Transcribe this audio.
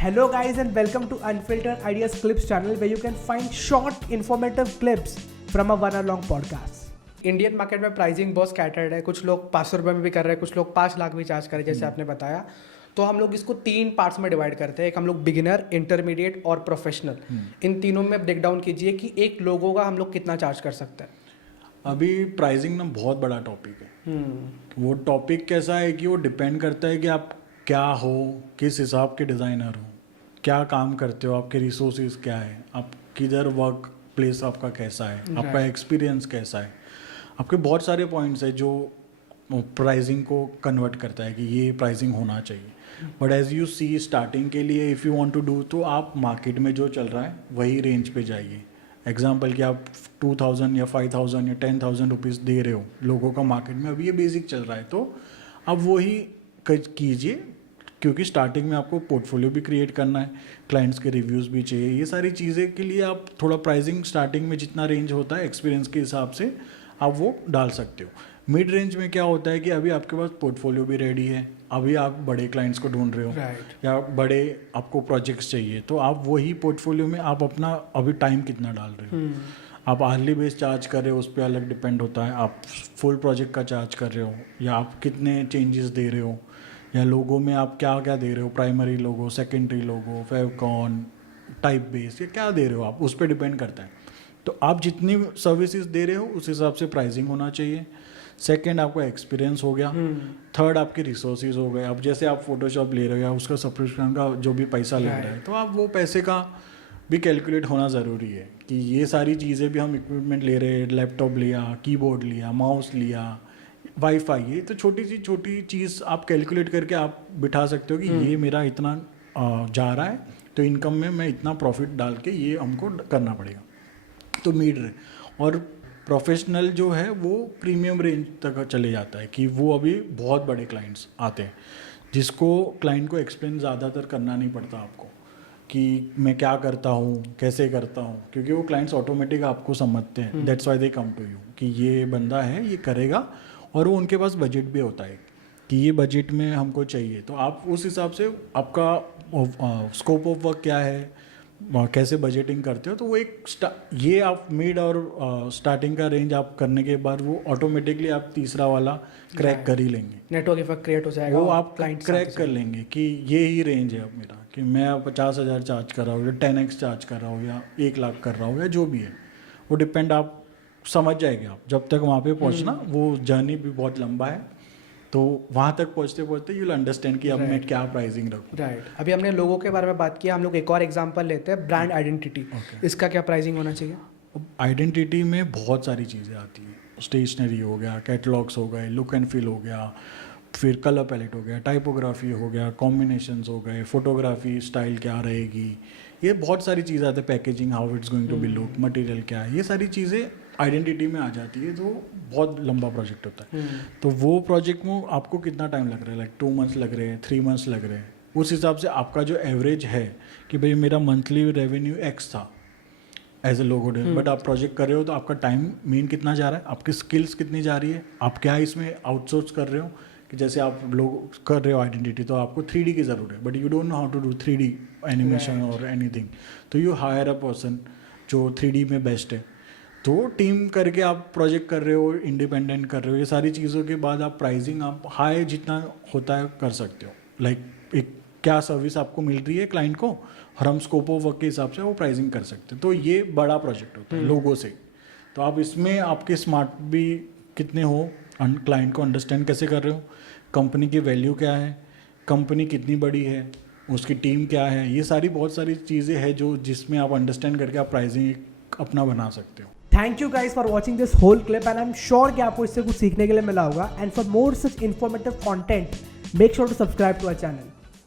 Hello guys and welcome to Unfiltered Ideas Clips channel where you can find short informative clips from a 1 hour long podcast. Indian market में pricing बहुत scattered है, कुछ लोग 500 रुपये में भी कर रहे हैं, कुछ लोग 5 लाख भी चार्ज कर रहे हैं जैसे आपने बताया। तो हम लोग इसको 3 पार्ट्स में डिवाइड करते हैं, एक हम लोग बिगिनर, इंटरमीडिएट और प्रोफेशनल। इन तीनों में ब्रेक डाउन कीजिए कि एक लोगों का हम लोग कितना चार्ज कर सकते हैं। अभी प्राइसिंग ना बहुत बड़ा टॉपिक है। वो टॉपिक कैसा है कि वो डिपेंड करता है कि आप क्या हो, किस हिसाब के डिज़ाइनर हो, क्या काम करते हो, आपके रिसोर्सेज क्या है, आप किधर वर्क प्लेस आपका कैसा है, आपका एक्सपीरियंस कैसा है। आपके बहुत सारे पॉइंट्स है जो प्राइसिंग को कन्वर्ट करता है कि ये प्राइसिंग होना चाहिए। But as you see starting के लिए if you want to do तो आप मार्केट में जो चल रहा है वही रेंज पे जाइए। एग्जाम्पल कि आप 2000 या 5000 या 10,000 रुपीज़ दे रहे हो लोगों का मार्केट में, अभी ये बेसिक चल रहा है तो आप वही कीजिए, क्योंकि स्टार्टिंग में आपको पोर्टफोलियो भी क्रिएट करना है, क्लाइंट्स के रिव्यूज़ भी चाहिए। ये सारी चीज़ें के लिए आप थोड़ा प्राइसिंग स्टार्टिंग में जितना रेंज होता है एक्सपीरियंस के हिसाब से आप वो डाल सकते हो। मिड रेंज में क्या होता है कि अभी आपके पास पोर्टफोलियो भी रेडी है, अभी आप बड़े क्लाइंट्स को ढूंढ रहे हो या बड़े आपको प्रोजेक्ट्स चाहिए, तो आप वही पोर्टफोलियो में आप अपना अभी टाइम कितना डाल रहे हो। आप आर्ली बेस चार्ज कर रहे हो, उस पर अलग डिपेंड होता है। आप फुल प्रोजेक्ट का चार्ज कर रहे हो या आप कितने चेंजेस दे रहे हो, या लोगों में आप क्या क्या दे रहे हो, प्राइमरी लोगो, सेकेंडरी लोगो, फेवकॉन, टाइप बेस, या क्या दे रहे हो आप, उस पर डिपेंड करता है। तो आप जितनी सर्विसेज दे रहे हो उस हिसाब से प्राइसिंग होना चाहिए। सेकंड आपका एक्सपीरियंस हो गया। थर्ड आपके रिसोर्सेज हो गए। अब जैसे आप फोटोशॉप ले रहे हो या उसका सब्सक्रिप्शन का जो भी पैसा लग रहा है, तो आप वो पैसे का भी कैलकुलेट होना ज़रूरी है कि ये सारी चीज़ें भी हम इक्विपमेंट ले रहे हैं, लैपटॉप लिया, कीबोर्ड लिया, माउस लिया, वाईफाई, ये तो छोटी चीज़ आप कैलकुलेट करके आप बिठा सकते हो कि ये मेरा इतना जा रहा है तो इनकम में मैं इतना प्रॉफिट डाल के ये हमको करना पड़ेगा। तो मिड और प्रोफेशनल जो है वो प्रीमियम रेंज तक चले जाता है कि वो अभी बहुत बड़े क्लाइंट्स आते हैं जिसको क्लाइंट को एक्सप्लेन ज़्यादातर करना नहीं पड़ता आपको कि मैं क्या करता हूँ, कैसे करता हूँ, क्योंकि वो क्लाइंट्स ऑटोमेटिक आपको समझते हैं। That's why they come to you कि ये बंदा है, ये करेगा, और वो उनके पास बजट भी होता है कि ये बजट में हमको चाहिए। तो आप उस हिसाब से आपका स्कोप ऑफ वर्क क्या है, कैसे बजटिंग करते हो, तो वो एक ये आप मिड और स्टार्टिंग का रेंज आप करने के बाद वो ऑटोमेटिकली आप तीसरा वाला क्रैक कर ही लेंगे। नेटवर्क इफेक्ट क्रिएट हो जाएगा, वो आप क्रैक कर लेंगे कि ये ही रेंज है अब मेरा, कि मैं 50,000 चार्ज कर रहा हूँ या 10x चार्ज कर रहा हूँ या 1 लाख कर रहा हूँ या जो भी है, वो डिपेंड आप समझ जाएंगे। आप जब तक वहाँ पे पहुँचना, वो जर्नी भी बहुत लंबा है, तो वहाँ तक पहुँचते पहुँचते यू विल अंडरस्टैंड कि अब मैं क्या प्राइसिंग रखूँ। अभी हमने लोगों के बारे में बात किया, हम लोग एक और एग्जांपल लेते हैं, ब्रांड आइडेंटिटी। इसका क्या प्राइसिंग होना चाहिए? आइडेंटिटी में बहुत सारी चीज़ें आती हैं। स्टेशनरी हो गया, कैटलॉग्स हो गए, लुक एंड फील हो गया, फिर कलर पैलेट हो गया, टाइपोग्राफी हो गया, कॉम्बिनेशंस हो गए, फोटोग्राफी स्टाइल क्या रहेगी, ये बहुत सारी चीज़ें आती है। Packaging, how it's going to be look, material क्या है, ये सारी चीज़ें आइडेंटिटी में आ जाती है। तो बहुत लंबा प्रोजेक्ट होता है। तो वो प्रोजेक्ट में आपको कितना टाइम लग रहा है, लाइक 2 मंथ्स लग रहे हैं, 3 मंथ्स लग रहे हैं, उस हिसाब से आपका जो एवरेज है कि भाई मेरा मंथली रेवेन्यू X था as a logo day, but आप प्रोजेक्ट कर रहे हो तो आपका टाइम मीन कितना जा रहा है, आपकी स्किल्स कितनी जा रही है, आप क्या इसमें आउटसोर्स कर रहे हो। कि जैसे आप लोग कर रहे हो आइडेंटिटी, तो आपको 3D की ज़रूरत है, but you don't know how to do 3D animation और एनीथिंग, तो यू हायर अ पर्सन जो 3D में बेस्ट है। तो टीम करके आप प्रोजेक्ट कर रहे हो, इंडिपेंडेंट कर रहे हो, ये सारी चीज़ों के बाद आप प्राइसिंग आप हाई जितना होता है कर सकते हो। लाइक एक क्या सर्विस आपको मिल रही है क्लाइंट को, और हम स्कोप ऑफ वर्क के हिसाब से वो प्राइसिंग कर सकते हैं। तो ये बड़ा प्रोजेक्ट होता है लोगों से। तो आप इसमें आपके स्मार्ट भी कितने हो, क्लाइंट को अंडरस्टैंड कैसे कर रहे हो, कंपनी की वैल्यू क्या है, कंपनी कितनी बड़ी है, उसकी टीम क्या है, ये सारी बहुत सारी चीज़ें हैं जो जिसमें आप अंडरस्टैंड करके आप प्राइसिंग अपना बना सकते हो। Thank you guys for watching this whole clip and I'm sure कि आपको इससे कुछ सीखने के लिए मिला होगा। And for more such informative content, make sure to subscribe to our channel.